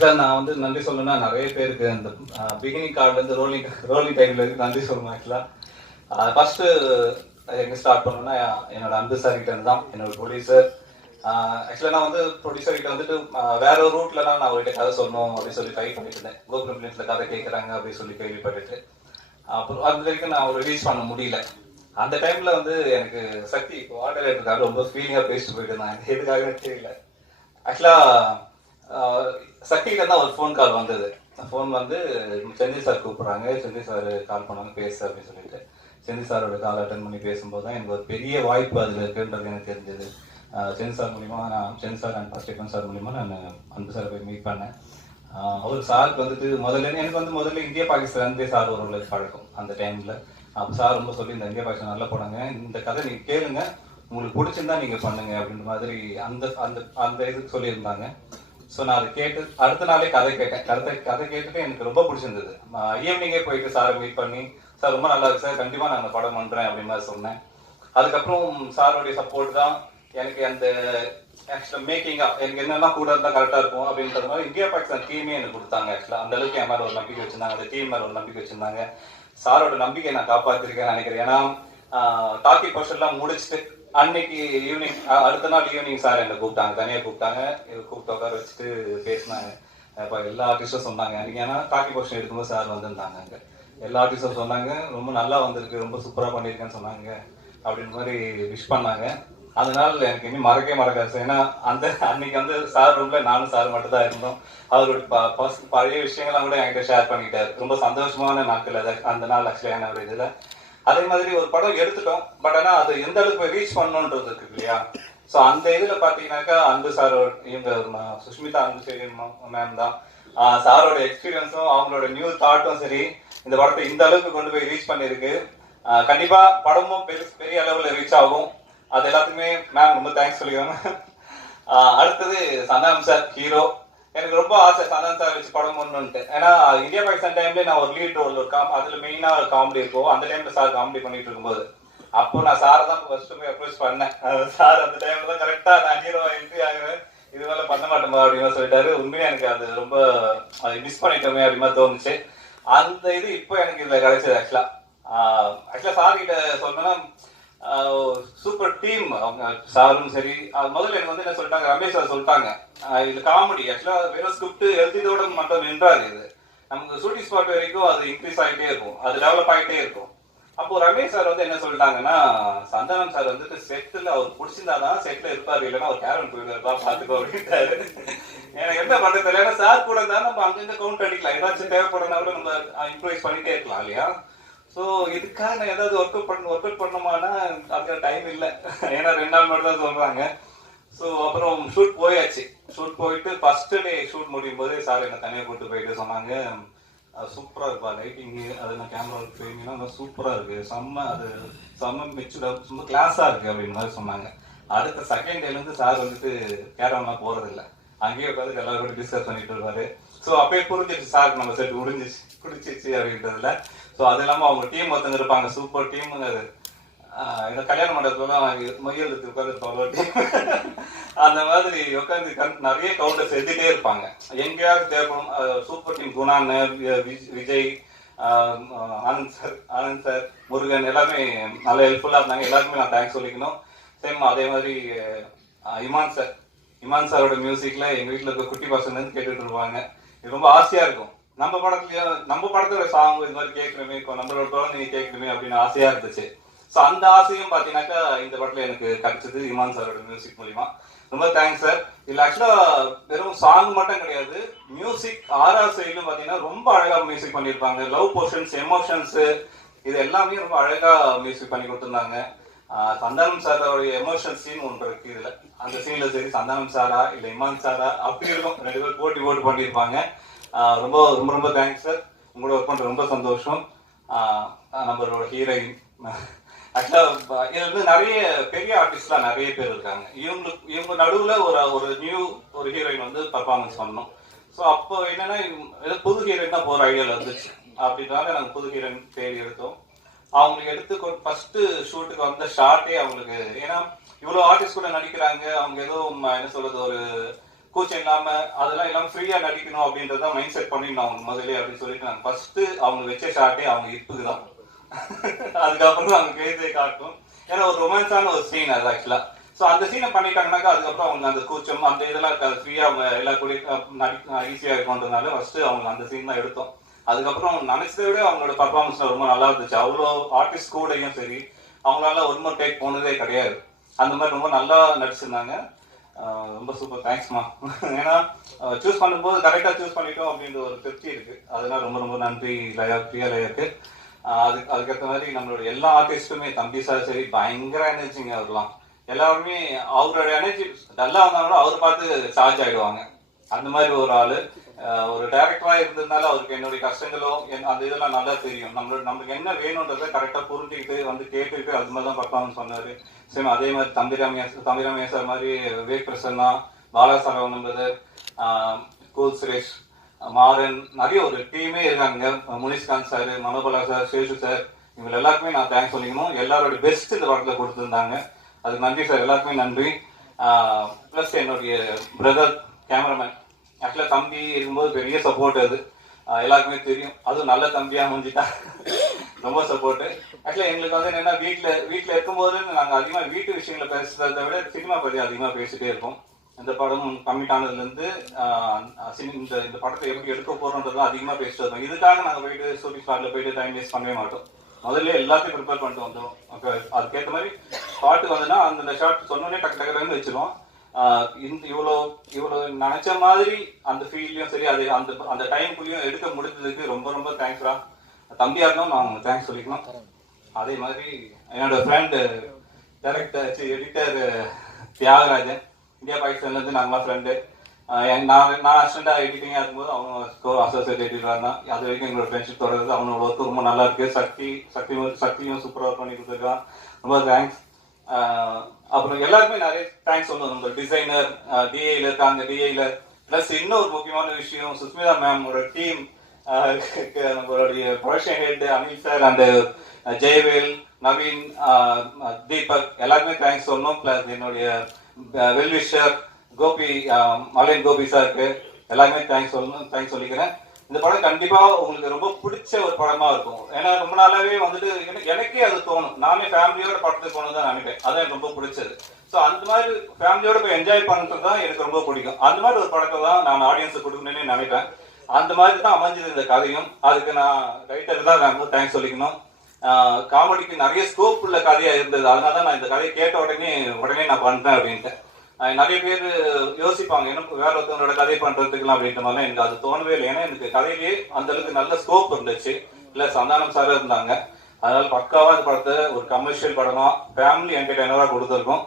Sir நான் வந்து நன்றி சொல்லணும்னா நிறைய பேருக்கு அந்த பிகினிங் கார்ட்லேருந்து ரோலிங் டைம்ல இருக்கு நன்றி சொல்லணும். ஆக்சுவலாக ஃபர்ஸ்ட் எங்கே ஸ்டார்ட் பண்ணோம்னா என்னோட அன்பு சார் கிட்ட இருந்து தான், என்னோட ப்ரொடியூசர். ஆக்சுவலாக நான் வந்து ப்ரொடியூசர் கிட்ட வந்துட்டு வேற ஒரு ரூட்லலாம் நான் அவர்கிட்ட கதை சொல்லணும் அப்படின்னு சொல்லி ட்ரை பண்ணிட்டு இருந்தேன். கோகுலம் ஃபிலிம்ஸ்ல கதை கேட்குறாங்க அப்படின்னு சொல்லி கேள்விப்பட்டுட்டு அப்புறம் அது வரைக்கும் நான் ரிலீஸ் பண்ண முடியல. அந்த டைம்ல வந்து எனக்கு சக்தி இப்போ ஆர்டர் எடுத்துக்காக ரொம்ப ஃபீலிங்காக பேசிட்டு போயிட்டு இருந்தாங்க, எதுக்காகவே தெரியல. ஆக்சுவலா சக்திகிட்ட தான் ஒரு ஃபோன் கால் வந்தது. ஃபோன் வந்து செந்தில் சார் கூப்பிடுறாங்க, செந்தில் சார் கால் பண்ணாங்க பேசு அப்படின்னு சொல்லிட்டு செந்தில் சாரோட கால் அட்டன் பண்ணி பேசும்போது தான் எனக்கு ஒரு பெரிய வாய்ப்பு அதில் இருக்குன்றது எனக்கு தெரிஞ்சது. செந்தில் சார் மூலிமா நான் Senthil sir and first sir மூலிமா நான் அன்பு சார் போய் மீட் பண்ணேன். அவர் சாருக்கு வந்துட்டு எனக்கு வந்து முதல்ல இந்தியா பாகிஸ்தான்லேருந்தே சார் ஒரு பழக்கம் அந்த டைமில். அப்போ சார் ரொம்ப சொல்லி இந்த இந்தியா பாகிஸ்தான் நல்லா போனாங்க, இந்த கதை நீங்கள் கேளுங்க, உங்களுக்கு பிடிச்சிருந்தா நீங்கள் பண்ணுங்க அப்படின்ற மாதிரி அந்த அந்த அந்த இதுக்கு சொல்லியிருந்தாங்க. ஸோ நான் அதை கேட்டு அடுத்த நாளே கதை கேட்டேன். கதை கேட்டுட்டு எனக்கு ரொம்ப பிடிச்சிருந்தது. ஈவினிங்கே போயிட்டு சாரை மீட் பண்ணி சார் ரொம்ப நல்லா இருக்கு சார், கண்டிப்பாக நான் அந்த படம் பண்ணுறேன் அப்படின்னு மாதிரி சொன்னேன். அதுக்கப்புறம் சாரோடைய சப்போர்ட் தான் எனக்கு அந்த ஆக்சுவலாக மேக்கிங்காக எனக்கு என்னெல்லாம் கூட இருந்தால் கரெக்டாக இருக்கும் அப்படின்றது மாதிரி இந்தியா பாகிஸ்தான் டீமே எனக்கு கொடுத்தாங்க. ஆக்சுவலாக அந்த அளவுக்கு என் மேலே ஒரு நம்பிக்கை வச்சிருந்தாங்க, அந்த டீம் மேலே ஒரு நம்பிக்கை வச்சிருந்தாங்க. சாரோட நம்பிக்கையை நான் காப்பாற்றிருக்கேன் நினைக்கிறேன். ஏன்னா டாக்கி போர்ஷன்லாம் முடிச்சுட்டு அன்னைக்கு ஈவினிங் அடுத்த நாள் ஈவினிங் சார் என்னை கூப்பிட்டாங்க, தனியாக கூப்பிட்டாங்க. கூப்பிட்டு உட்கார வச்சுட்டு பேசினாங்க. இப்போ எல்லா ஆர்டிஸ்டும் சொன்னாங்க அன்றைக்கி, ஏன்னா டாக்கி போர்ஷன் எடுக்கும்போது சார் வந்திருந்தாங்க. அங்கே எல்லா ஆர்டிஸ்டும் சொன்னாங்க ரொம்ப நல்லா வந்திருக்கு, ரொம்ப சூப்பராக பண்ணியிருக்கேன்னு சொன்னாங்க அப்படின்னு மாதிரி விஷ் பண்ணாங்க. அதனால எனக்கு இன்னும் மறக்காது. ஏன்னா அன்னைக்கு வந்து சார் ரூம்ல நானும் சார் மட்டும் தான் இருந்தோம். அவரோட பழைய விஷயங்கள்லாம் கூட என்கிட்ட ஷேர் பண்ணிட்டாரு. ரொம்ப சந்தோஷமான நாட்கள் அது அந்த நாள் ஆக்சுவலி என்னோட இதுல. அதே மாதிரி ஒரு படம் எடுத்துட்டோம், பட் ஆனா அது எந்த அளவுக்கு ரீச் பண்ணணுன்றது இருக்கு இல்லையா. ஸோ அந்த இதுல பாத்தீங்கன்னாக்கா அன்பு சார் இவங்க சுஷ்மிதா அன்பு மேம் தான் சாரோட எக்ஸ்பீரியன்ஸும் அவங்களோட நியூ தாட்டும் சரி இந்த படத்தை இந்த அளவுக்கு கொண்டு போய் ரீச் பண்ணிருக்கு. கண்டிப்பா படமும் பெரிய அளவுல ரீச் ஆகும். அது எல்லாத்துக்குமே மேம் ரொம்ப தேங்க்ஸ் சொல்லிக்கிறேன். அடுத்தது சந்தானம் சார் ஹீரோ. எனக்கு ரொம்ப ஆசை சந்தானம் சார் வச்சு படம் பண்ணணுன்ட்டு. ஏன்னா இந்தியா பாகிஸ்தான் டைம்ல நான் ஒரு லீட் ரோல் அதுல மெயினா ஒரு காமெடி இருக்கும். அந்த டைம்ல சார் காமெடி பண்ணிட்டு இருக்கும்போது அப்போ நான் சாரை தான் ஃபர்ஸ்ட் போய் அப்ரோச் பண்ணேன். சார் அந்த டைம்ல தான் கரெக்டா நான் ஹீரோ என்ட்ரி ஆகுறேன், இது மேல பண்ண மாட்டோமா அப்படின்னு சொல்லிட்டாரு. உண்மையா எனக்கு அது ரொம்ப மிஸ் பண்ணிட்டோமே அப்படின்னு தோணுச்சு. அந்த இது இப்போ எனக்கு இதுல கிடைச்சது. ஆக்சுவலா சார் கிட்ட சொல்லணும்னா சூப்பர் டீம் அவங்க சாரும் சரி. முதல்ல எனக்கு வந்து என்ன சொல்லிட்டாங்க, ரமேஷ் சார் சொல்லிட்டாங்க இது காமெடி ஆக்சுவலா வெறும் ஸ்கிரிப்ட் எழுதியதோட மட்டும் நின்றாரு. இது நமக்கு ஷூட்டிங் ஸ்பாட் வரைக்கும் அது இன்க்ரீஸ் ஆகிட்டே இருக்கும், அது டெவலப் ஆகிட்டே இருக்கும். அப்போ ரமேஷ் சார் வந்து என்ன சொல்லிட்டாங்கன்னா, சந்தானம் சார் வந்துட்டு செட்டில் அவர் பிடிச்சிருந்தாதான் செட்ல இருப்பாரு, இல்லைன்னா அவர் கேரன் போயிருப்பா பாத்துக்கோ அப்படின்ட்டாரு. எனக்கு என்ன பண்றது தெரியல. ஏன்னா சார் கூட இருந்தா நம்ம அங்கங்க கவுண்ட் அடிக்கலாம், ஏதாச்சும் தேவைப்படுறதுனா கூட நம்ம இம்ப்ரூவைஸ் பண்ணிட்டே இருக்கலாம் இல்லையா. ஸோ இதுக்காக நான் ஏதாவது ஒர்க் அவுட் பண்ணோமானா அதுக்கு டைம் இல்லை. ஏன்னா 2 நாள் மட்டும் தான் சொல்றாங்க. ஸோ அப்புறம் ஷூட் போயாச்சு. ஷூட் போயிட்டு ஃபர்ஸ்ட் டே ஷூட் முடியும் போது சார் என்னை தனியாக கூட்டு போயிட்டு சொன்னாங்க, சூப்பரா இருப்பா லைட்டிங், அது நான் கேமரா ஃப்ரேமிங்னா சூப்பரா இருக்கு, செம்ம மெச்சூர்டா ரொம்ப கிளாஸா இருக்கு அப்படின்னு மாதிரி சொன்னாங்க. அடுத்த செகண்ட் டேல இருந்து சார் வந்துட்டு கேரவன்லாம் போறது இல்லை, அங்கேயே உட்காந்து எல்லாரும் டிஸ்கஸ் பண்ணிட்டு வருவாரு. ஸோ அப்பயே புரிஞ்சிச்சு சார் நம்ம செட் பிடிச்சிச்சு அப்படின்றதுல. ஸோ அது இல்லாமல் அவங்க டீம் ஒருத்தங்க இருப்பாங்க, சூப்பர் டீம். இந்த கல்யாண மண்டபத்துலாம் மையல் உட்காந்து டீம் அந்த மாதிரி உட்காந்து நிறைய கவுண்டர்ஸ் எழுதிட்டே இருப்பாங்க. எங்கேயாவது தேவைப்படும் super team. Gunan, Vijay, Anand sir, Murugan எல்லாமே நல்ல ஹெல்ப்ஃபுல்லா இருந்தாங்க. எல்லாருக்குமே நான் தேங்க்ஸ் சொல்லிக்கணும். சேம் அதே மாதிரி இமான் சாரோட மியூசிக்ல எங்க வீட்டுல இருக்க குட்டி பசங்க இருந்து கேட்டுட்டு இருப்பாங்க. இது ரொம்ப ஆசையா இருக்கும். நம்ம படத்துல சாங் இது மாதிரி கேட்கணுமே, நம்மளோட குழந்தைங்க கேட்கணுமே அப்படின்னு ஆசையா இருந்துச்சு. ஸோ அந்த ஆசையும் பாத்தீங்கன்னாக்கா இந்த படத்துல எனக்கு கிடைச்சது இமான் சாரோட மியூசிக் மூலியமா. ரொம்ப தேங்க்ஸ் சார். இதுல ஆக்சுவலா வெறும் சாங் மட்டும் கிடையாது, மியூசிக் ஆர்ஆர் சைடும் பாத்தீங்கன்னா ரொம்ப அழகா மியூசிக் பண்ணிருப்பாங்க. லவ் போர்ஷன்ஸ், எமோஷன்ஸ், இது எல்லாமே ரொம்ப அழகா மியூசிக் பண்ணி கொடுத்துருந்தாங்க. சந்தானம் சாரோடைய எமோஷனல் சீன் ஒன்று இருக்கு இதுல. அந்த சீன்ல சரி சந்தானம் சாரா இல்ல இமான் சாரா அப்படி இருக்கும், 2 பேர் போட்டி பண்ணிருப்பாங்க. ரொம்ப ரொம்ப ரொம்ப தேங்க்ஸ் சார். உங்களோட ஒர்க் பண்ற ரொம்ப சந்தோஷம். நம்மளோட ஹீரோயின் ஆக்சுவலா இதுல வந்து நிறைய பெரிய ஆர்டிஸ்ட்லாம் நிறைய பேர் இருக்காங்க. இவங்க நடுவுல ஒரு ஹீரோயின் வந்து பர்ஃபார்மன்ஸ் பண்ணணும். ஸோ அப்போ என்னன்னா புது ஹீரோயின் தான் போற ஐடியால இருந்துச்சு. அப்படின்றனால நாங்கள் புது ஹீரோயின் தேடி எடுத்தோம். அவங்களுக்கு எடுத்து ஃபர்ஸ்ட் ஷூட்டுக்கு வந்த ஷார்ட்டே அவங்களுக்கு, ஏன்னா இவ்வளவு ஆர்டிஸ்ட் கூட நடிக்கிறாங்க, அவங்க ஏதோ என்ன சொல்றது ஒரு கூச்சம் இல்லாம அதெல்லாம் இல்லாம ஃப்ரீயா நடிக்கணும் அப்படின்றத மைண்ட் செட் பண்ணிடணும் அவங்க முதலே அப்படின்னு சொல்லிட்டு நாங்கள் ஃபர்ஸ்ட் அவங்க வச்ச ஷாட்டே அவங்க இப்புக்கு தான். அதுக்கப்புறம் அவங்க பேசே காட்டும். ஏன்னா ஒரு ரொமான்ஸான ஒரு சீன் அது ஆக்சுவலா. ஸோ அந்த சீனை பண்ணிட்டாங்கன்னாக்கா அதுக்கப்புறம் அவங்க அந்த கூச்சம் அந்த இதெல்லாம் ஃப்ரீயா அவங்க எல்லா கூட ஈஸியா இருக்கும்ன்றதுனால ஃபர்ஸ்ட் அவங்க அந்த சீன் தான் எடுத்தோம். அதுக்கப்புறம் நினைச்சதை விட அவங்களோட பர்ஃபார்மன்ஸ் ரொம்ப நல்லா இருந்துச்சு. அவ்வளோ ஆர்டிஸ்ட் கூடயும் சரி அவங்களால ஒரு மோர் டேக் போனதே கிடையாது. அந்த மாதிரி ரொம்ப நல்லா நடிச்சிருந்தாங்க. ரொம்ப சூப்பர், தேங்க்ஸ்மா. ஏன்னா சூஸ் பண்ணும்போது கரெக்டாக சூஸ் பண்ணிட்டோம் அப்படின்ற ஒரு திருப்தி இருக்கு. அதெல்லாம் ரொம்ப ரொம்ப நன்றி பிரியா லயாக்கு. அதுக்கேற்ற மாதிரி நம்மளோட எல்லா ஆர்டிஸ்டுமே தம்பி சார் சரி பயங்கர எனர்ஜிங்க. அவர்லாம் எல்லாருமே அவரோட எனர்ஜி டல்லா வந்தாலும் அவர் பார்த்து சார்ஜ் ஆயிடுவாங்க. அந்த மாதிரி ஒரு ஆளு. ஒரு டைரக்டரா இருந்ததுனால அவருக்கு என்னுடைய கஷ்டங்களும் அந்த இதெல்லாம் நல்லா தெரியும். நம்மளுக்கு என்ன வேணும்ன்றதை கரெக்டா புரிஞ்சுக்கிட்டு வந்து கேட்டுக்கிட்டு அது மாதிரி தான் பர்ஃபார்மன்ஸ் பண்ணாரு. சேம் அதே மாதிரி தம்பிராமையா சார் மாதிரி விவேக் பிரசன்னா, பாலாசரவணன் பிரதர், கூல் சுரேஷ், மாறன், நிறைய ஒரு டீமே இருக்காங்க. Munishkanth sir, Manobala sir, Seshu sir, இவங்க எல்லாருக்குமே நான் தேங்க்ஸ் சொல்லிக்கணும். எல்லாரோட பெஸ்ட் இந்த படத்துல கொடுத்துருந்தாங்க. அதுக்கு நன்றி சார், எல்லாருக்குமே நன்றி. பிளஸ் என்னுடைய பிரதர் கேமராமேன், ஆக்சுவலா தம்பி இருக்கும்போது பெரிய சப்போர்ட். அது எல்லாருக்குமே தெரியும். அதுவும் நல்ல தம்பியா முடிஞ்சிட்டா ரொம்ப சப்போர்ட். ஆக்சுவலா எங்களுக்கு வந்து என்னன்னா வீட்டுல இருக்கும்போது நாங்க அதிகமா வீட்டு விஷயங்களை பேசுறதை விட சினிமா பத்தி அதிகமா பேசிட்டே இருப்போம். இந்த படம் கம்மிட் ஆனதுல இருந்து இந்த படத்தை எப்படி எடுக்க போறோம்ன்றதும் அதிகமா பேசிட்டு இருக்கோம். இதுக்காக நாங்க போயிட்டு ஷூட்டிங் ஸ்பாட்ல போயிட்டு டைம் வேஸ்ட் பண்ணவே மாட்டோம். முதல்ல எல்லாத்தையும் ப்ரிப்பேர் பண்ணிட்டு வந்துடும். அதுக்கேற்ற மாதிரி ஸ்பாட்டுக்கு வந்துன்னா அந்த ஷார்ட் சொன்னோடனே டக்கு டக்குன்னு வச்சிருவோம். இவ்வளவு நினைச்ச மாதிரி அந்த ஃபீல்லையும் சரி அது அந்த டைம்குள்ளேயும் எடுக்க முடிஞ்சதுக்கு ரொம்ப ரொம்ப தேங்க்ஸ்ரா. தம்பியா இருந்தோம் நான் உங்களுக்கு தேங்க்ஸ் சொல்லிக்கணும். அதே மாதிரி என்னோட friend director editor Thiyagarajan, India பாகிஸ்தான்ல இருந்து நாங்களாம் ஃப்ரெண்டு. நான் அசிஸ்டண்டா எடிட்டிங்கா இருக்கும்போது அவங்க அசோசியேட் எடிட்டரா இருந்தான். அது வரைக்கும் எங்களோட ஃப்ரெண்ட்ஷிப் தொடருது. அவனோட ஒர்க் ரொம்ப நல்லா இருக்கு. சக்தியும் சூப்பரா ஒர்க் பண்ணி கொடுத்துருக்கான். ரொம்ப தேங்க்ஸ். அப்புறம் எல்லாருமே நிறைய தேங்க்ஸ் சொல்லணும். நம்ம டிசைனர் டிஏல இருக்காங்க. டிஏல பிளஸ் இன்னொரு முக்கியமான விஷயம் சுஸ்மிதா மேமோட டீம், நம்மளுடைய production head Anil sir and Jayavel, Naveen, Deepak எல்லாருமே தேங்க்ஸ் சொல்லணும். பிளஸ் என்னுடைய வெல்விஷர் கோபி, மலையன் கோபி சாருக்கு எல்லாருமே தேங்க்ஸ் சொல்லிக்கிறேன். இந்த படம் கண்டிப்பா உங்களுக்கு ரொம்ப பிடிச்ச ஒரு படமா இருக்கும். ஏன்னா ரொம்ப நாளாவே வந்துட்டு எனக்கே அது தோணும். நானே ஃபேமிலியோட படத்துக்கு போகணும் தான் நினைப்பேன். அதான் எனக்கு ரொம்ப பிடிச்சது. ஸோ அந்த மாதிரி ஃபேமிலியோட போய் என்ஜாய் பண்ணுறது தான் எனக்கு ரொம்ப பிடிக்கும். அந்த மாதிரி ஒரு படத்தை தான் நான் ஆடியன்ஸுக்கு கொடுக்கணும்னு நினைப்பேன். அந்த மாதிரி தான் அமைஞ்சது இந்த கதையும். அதுக்கு நான் ரைட்டருக்கு தான் ரொம்ப தேங்க்ஸ் சொல்லிக்கணும். காமெடிக்கு நிறைய ஸ்கோப் உள்ள கதையா இருந்தது. அதனால தான் நான் இந்த கதையை கேட்ட உடனே நான் பண்றேன் அப்படின்ட்டு. நிறைய பேர் யோசிப்பாங்க எனக்கு வேற ஒருத்தவங்களோட கதை பண்றதுக்குலாம் அப்படின்ற மாதிரி. எனக்கு அது தோணவே இல்லை. ஏன்னா எனக்கு கதையிலேயே அந்த அளவுக்கு நல்ல ஸ்கோப் இருந்துச்சு. இல்ல சந்தானம் சார் இருந்தாங்க. அதனால பக்காவா இந்த படத்தை ஒரு கமர்ஷியல் படமா ஃபேமிலி என்டர்டைனரா கொடுத்துருக்கோம்.